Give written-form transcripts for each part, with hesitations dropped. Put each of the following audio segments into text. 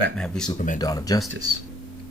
Batman v Superman Dawn of Justice.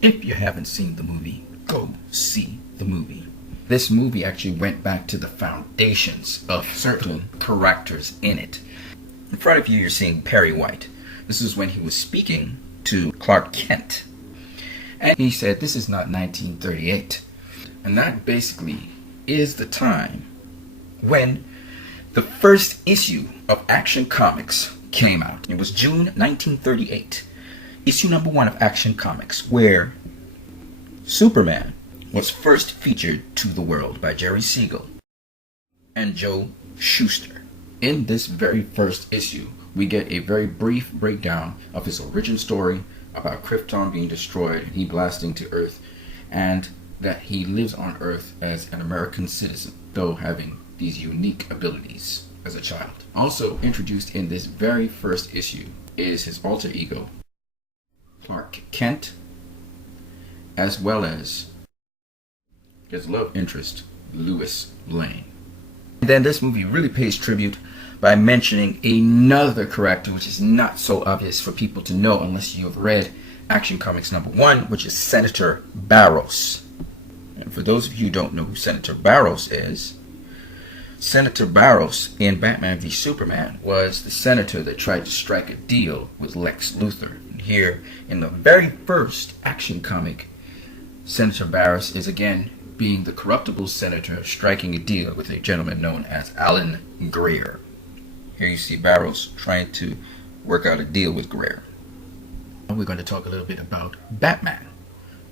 If you haven't seen the movie, go see the movie. This movie actually went back to the foundations of certain characters in it. In front of you, you're seeing Perry White. This is when he was speaking to Clark Kent. And he said, this is not 1938. And that basically is the time when the first issue of Action Comics came out. It was June 1938. Issue number 1 of Action Comics, where Superman was first featured to the world by Jerry Siegel and Joe Shuster. In this very first issue, we get a very brief breakdown of his origin story about Krypton being destroyed and he blasting to Earth, and that he lives on Earth as an American citizen, though having these unique abilities as a child. Also introduced in this very first issue is his alter ego, Clark Kent, as well as his love interest, Lois Lane. And then this movie really pays tribute by mentioning another character which is not so obvious for people to know unless you have read Action Comics number 1, which is Senator Barrows. And for those of you who don't know who Senator Barrows is, Senator Barrows in Batman v Superman was the senator that tried to strike a deal with Lex Luthor. And here in the very first Action comic, Senator Barrows is again being the corruptible senator striking a deal with a gentleman known as Alan Greer. Here you see Barrows trying to work out a deal with Greer. Now we're going to talk a little bit about Batman.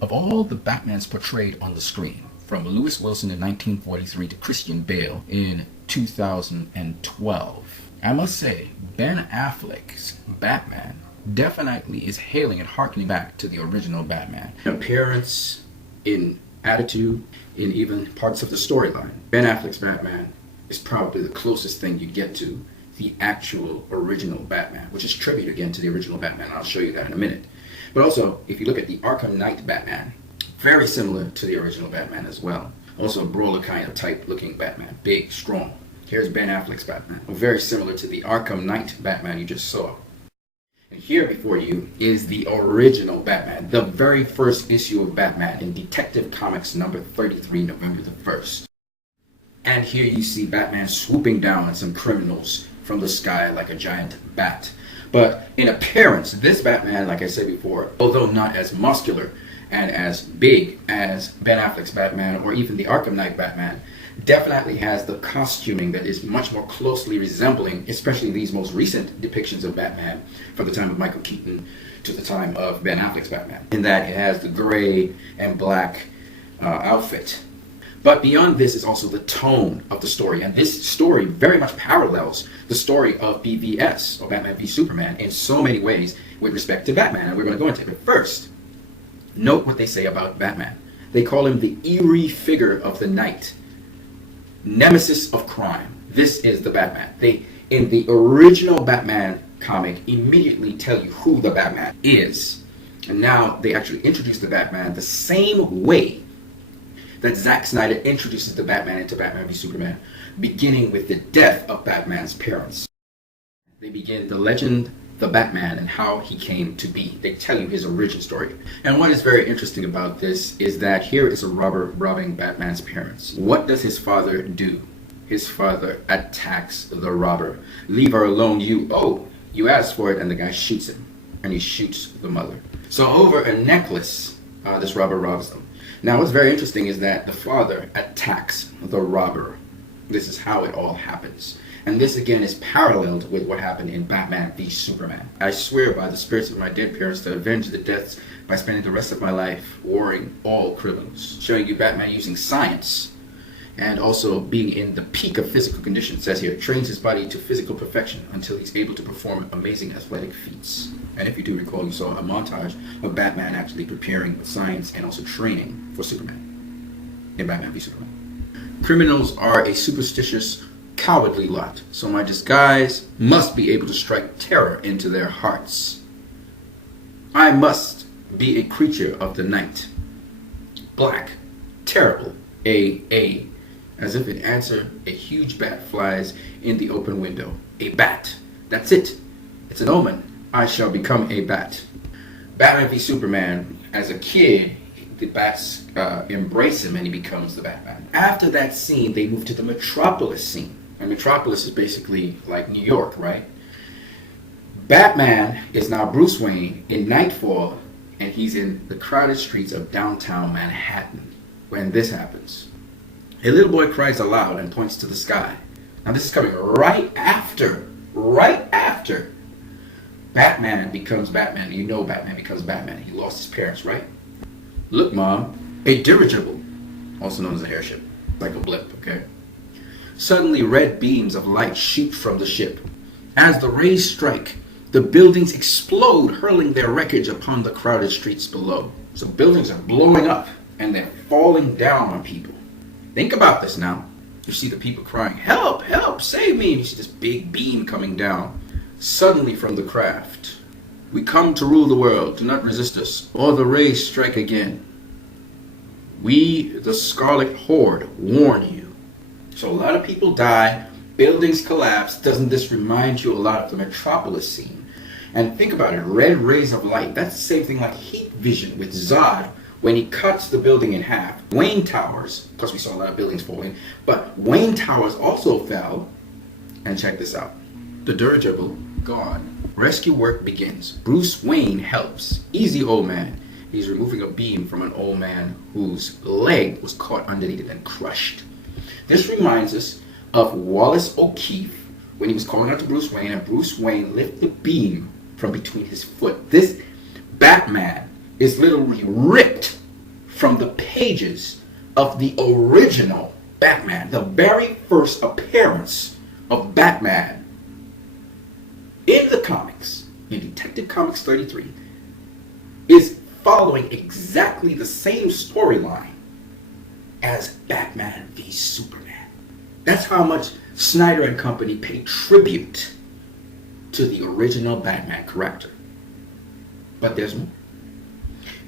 Of all the Batmans portrayed on the screen, from Lewis Wilson in 1943 to Christian Bale in 2012, I must say Ben Affleck's Batman definitely is hailing and harkening back to the original Batman. In appearance, in attitude, in even parts of the storyline, Ben Affleck's Batman is probably the closest thing you get to the actual original Batman, which is tribute again to the original Batman. I'll show you that in a minute. But also, if you look at the Arkham Knight Batman, very similar to the original Batman as well. Also a brawler kind of type looking Batman, big, strong. Here's Ben Affleck's Batman, very similar to the Arkham Knight Batman you just saw. And here before you is the original Batman, the very first issue of Batman in Detective Comics number 33, November the 1st. And here you see Batman swooping down on some criminals from the sky like a giant bat. But in appearance, this Batman, like I said before, although not as muscular and as big as Ben Affleck's Batman or even the Arkham Knight Batman, definitely has the costuming that is much more closely resembling, especially these most recent depictions of Batman from the time of Michael Keaton to the time of Ben Affleck's Batman, in that it has the gray and black outfit. But beyond this is also the tone of the story, and this story very much parallels the story of BVS, or Batman v Superman, in so many ways with respect to Batman, and we're going to go into it. But first, note what they say about Batman. They call him the eerie figure of the night, nemesis of crime. This is the Batman. They, in the original Batman comic, immediately tell you who the Batman is. And now they actually introduce the Batman the same way that Zack Snyder introduces the Batman into Batman v Superman, beginning with the death of Batman's parents. They begin the legend, the Batman, and how he came to be. They tell you his origin story. And what is very interesting about this is that here is a robber robbing Batman's parents. What does his father do? His father attacks the robber. Leave her alone, you. Oh, you asked for it, and the guy shoots him. And he shoots the mother. So over a necklace, this robber robs them. Now what's very interesting is that the father attacks the robber. This is how it all happens. And this again is paralleled with what happened in Batman v Superman. I swear by the spirits of my dead parents to avenge the deaths by spending the rest of my life warring all criminals. Showing you Batman using science and also being in the peak of physical condition. It says here, trains his body to physical perfection until he's able to perform amazing athletic feats. And if you do recall, you saw a montage of Batman actually preparing with science and also training for Superman in Batman v Superman. Criminals are a superstitious, cowardly lot, so my disguise must be able to strike terror into their hearts. I must be a creature of the night. Black, terrible, A. As if in answer, a huge bat flies in the open window. A bat. That's it. It's an omen. I shall become a bat. Batman v Superman, as a kid, the bats embrace him and he becomes the Batman. After that scene, they move to the Metropolis scene. And Metropolis is basically like New York, right? Batman is now Bruce Wayne in Nightfall, and he's in the crowded streets of downtown Manhattan when this happens. A little boy cries aloud and points to the sky. Now this is coming right after Batman becomes Batman. You know Batman becomes Batman. He lost his parents, right? Look, Mom, a dirigible, also known as a airship, like a blimp, okay? Suddenly red beams of light shoot from the ship. As the rays strike, the buildings explode, hurling their wreckage upon the crowded streets below. So buildings are blowing up and they're falling down on people. Think about this now. You see the people crying, help, help, save me. And you see this big beam coming down. Suddenly from the craft, we come to rule the world. Do not resist us, or the rays strike again. We, the Scarlet Horde, warn you. So a lot of people die, buildings collapse. Doesn't this remind you a lot of the Metropolis scene? And think about it, red rays of light. That's the same thing like heat vision with Zod when he cuts the building in half. Wayne Towers, because we saw a lot of buildings falling, but Wayne Towers also fell. And check this out. The dirigible gone. Rescue work begins. Bruce Wayne helps. Easy, old man. He's removing a beam from an old man whose leg was caught underneath it and crushed. This reminds us of Wallace O'Keefe when he was calling out to Bruce Wayne, and Bruce Wayne lifted the beam from between his foot. This Batman is literally ripped from the pages of the original Batman. The very first appearance of Batman in the comics, in Detective Comics 33, is following exactly the same storyline as Batman v Superman. That's how much Snyder and company paid tribute to the original Batman character. But there's more.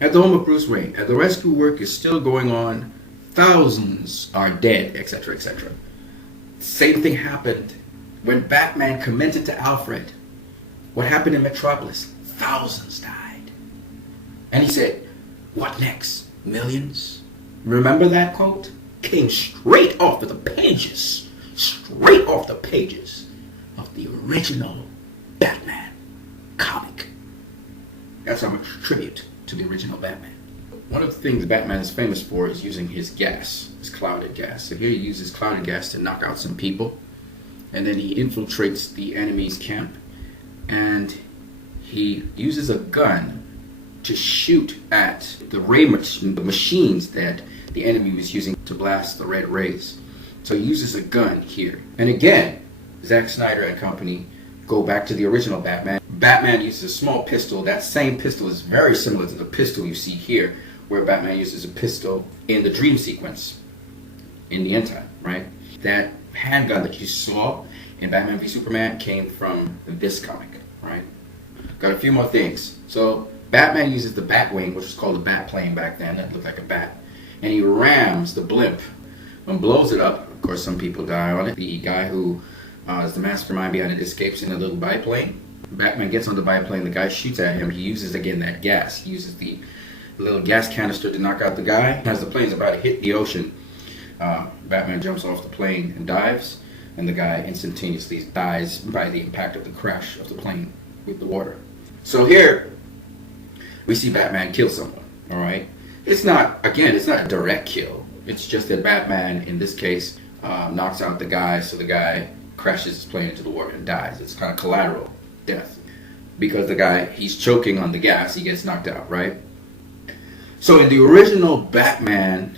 At the home of Bruce Wayne, as the rescue work is still going on, thousands are dead, etc., etc. Same thing happened when Batman commented to Alfred. What happened in Metropolis? Thousands died. And he said, what next? Millions? Remember that quote? Came straight off of the pages. Straight off the pages of the original Batman comic. That's how much tribute to the original Batman. One of the things Batman is famous for is using his gas, his clouded gas. So here he uses clouded gas to knock out some people. And then he infiltrates the enemy's camp. And he uses a gun to shoot at the machines that the enemy was using to blast the red rays. So he uses a gun here. And again, Zack Snyder and company go back to the original Batman. Batman uses a small pistol. That same pistol is very similar to the pistol you see here, where Batman uses a pistol in the dream sequence in the end time, right? That handgun that you saw in Batman v Superman came from this comic, right? Got a few more things. So Batman uses the Batwing, which was called the Bat plane back then. That looked like a bat. And he rams the blimp and blows it up. Of course, some people die on it. The guy who is the mastermind behind it escapes in a little biplane. Batman gets on the biplane. The guy shoots at him. He uses, again, that gas. He uses the little gas canister to knock out the guy. As the plane's about to hit the ocean, Batman jumps off the plane and dives. And the guy instantaneously dies by the impact of the crash of the plane with the water. So here, we see Batman kill someone, all right? It's not a direct kill. It's just that Batman, in this case, knocks out the guy, so the guy crashes his plane into the water and dies. It's kind of collateral death. Because the guy, he's choking on the gas, he gets knocked out, right? So in the original Batman,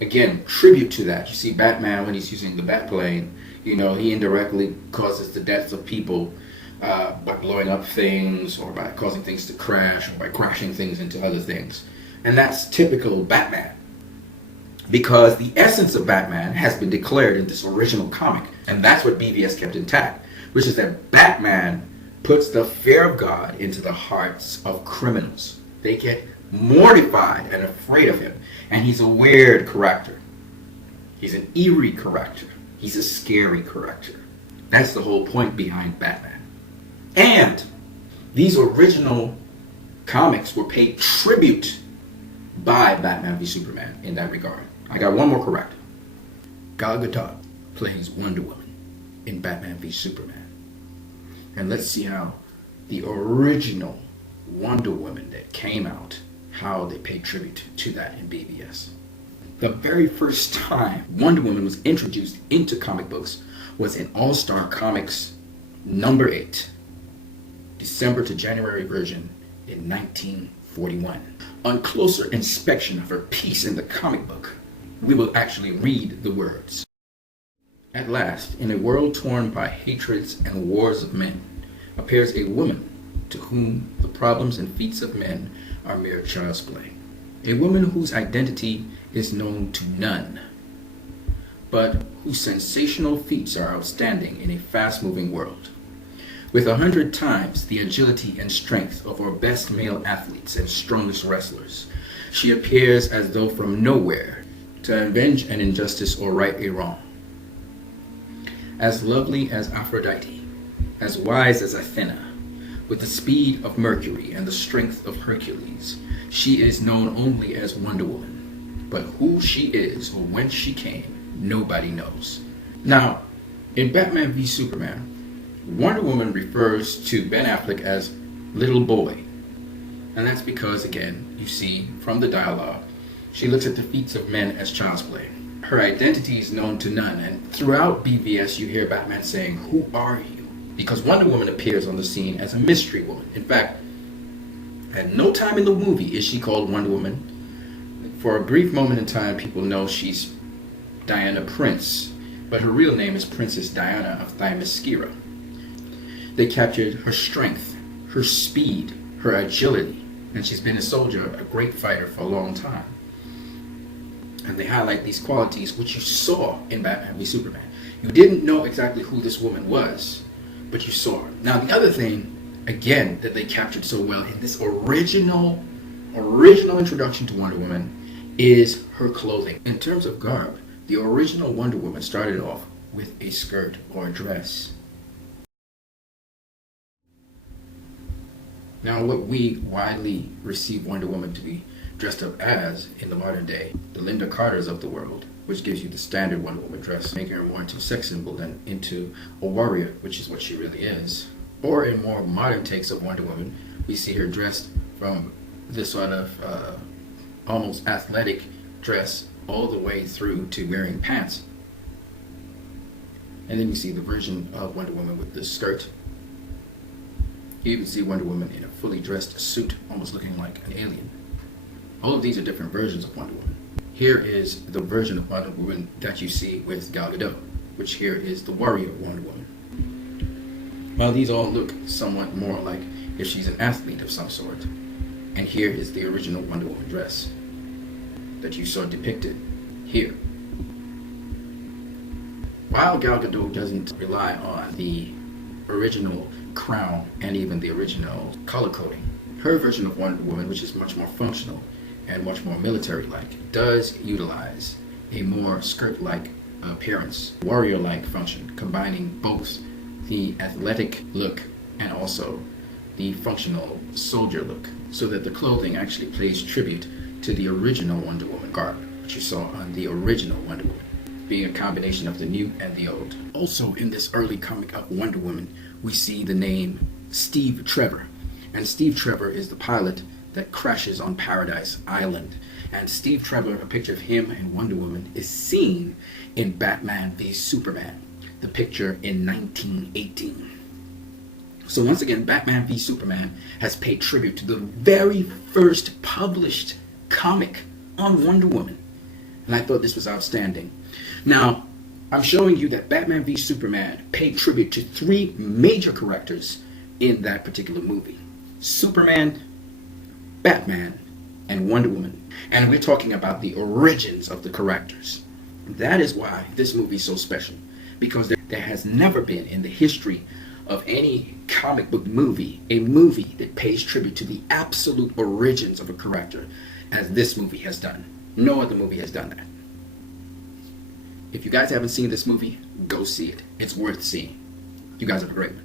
again, tribute to that. You see Batman, when he's using the Batplane, you know, he indirectly causes the deaths of people by blowing up things, or by causing things to crash, or by crashing things into other things. And that's typical Batman. Because the essence of Batman has been declared in this original comic. And that's what BVS kept intact. Which is that Batman puts the fear of God into the hearts of criminals. They get mortified and afraid of him. And he's a weird character. He's an eerie character. He's a scary character. That's the whole point behind Batman. And these original comics were paid tribute by Batman v Superman in that regard. I got one more correct. Gal Gadot plays Wonder Woman in Batman v Superman. And let's see how the original Wonder Woman that came out, how they paid tribute to that in BVS. The very first time Wonder Woman was introduced into comic books was in All-Star Comics number 8, December to January version in 1941. On closer inspection of her piece in the comic book, we will actually read the words. At last, in a world torn by hatreds and wars of men, appears a woman to whom the problems and feats of men are mere child's play. A woman whose identity is known to none, but whose sensational feats are outstanding in a fast-moving world. With 100 times the agility and strength of our best male athletes and strongest wrestlers, she appears as though from nowhere to avenge an injustice or right a wrong. As lovely as Aphrodite, as wise as Athena, with the speed of Mercury and the strength of Hercules, she is known only as Wonder Woman. But who she is or whence she came, nobody knows. Now, in Batman v Superman, Wonder Woman refers to Ben Affleck as little boy. And that's because, again, you see from the dialogue, she looks at the feats of men as child's play. Her identity is known to none, and throughout BVS you hear Batman saying, "Who are you?" Because Wonder Woman appears on the scene as a mystery woman. In fact, at no time in the movie is she called Wonder Woman. For a brief moment in time, people know she's Diana Prince, but her real name is Princess Diana of Themyscira. They captured her strength, her speed, her agility, and she's been a soldier, a great fighter for a long time. And they highlight these qualities which you saw in Batman v Superman. You didn't know exactly who this woman was, but you saw her. Now the other thing, again, that they captured so well in this original introduction to Wonder Woman is her clothing. In terms of garb, the original Wonder Woman started off with a skirt or a dress. Now what we widely receive Wonder Woman to be dressed up as in the modern day, the Linda Carters of the world, which gives you the standard Wonder Woman dress, making her more into a sex symbol than into a warrior, which is what she really is. Or in more modern takes of Wonder Woman, we see her dressed from this sort of almost athletic dress all the way through to wearing pants. And then you see the version of Wonder Woman with the skirt. You even see Wonder Woman in a fully dressed suit, almost looking like an alien. All of these are different versions of Wonder Woman. Here is the version of Wonder Woman that you see with Gal Gadot, which here is the warrior Wonder Woman. While these all look somewhat more like if she's an athlete of some sort. And here is the original Wonder Woman dress that you saw depicted here. While Gal Gadot doesn't rely on the original crown and even the original color coding, her version of Wonder Woman, which is much more functional and much more military-like, does utilize a more skirt-like appearance, warrior-like function, combining both the athletic look and also the functional soldier look, so that the clothing actually pays tribute to the original Wonder Woman garb, which you saw on the original Wonder Woman, being a combination of the new and the old. Also in this early comic of Wonder Woman, we see the name Steve Trevor, and Steve Trevor is the pilot that crashes on Paradise Island. And Steve Trevor, a picture of him and Wonder Woman, is seen in Batman v Superman, the picture in 1918. So once again, Batman v Superman has paid tribute to the very first published comic on Wonder Woman. And I thought this was outstanding. Now, I'm showing you that Batman v Superman paid tribute to 3 major characters in that particular movie: Superman, Batman, and Wonder Woman. And we're talking about the origins of the characters. That is why this movie is so special, because there has never been in the history of any comic book movie a movie that pays tribute to the absolute origins of a character as this movie has done. No other movie has done that. If you guys haven't seen this movie, go see it. It's worth seeing. You guys have a great one.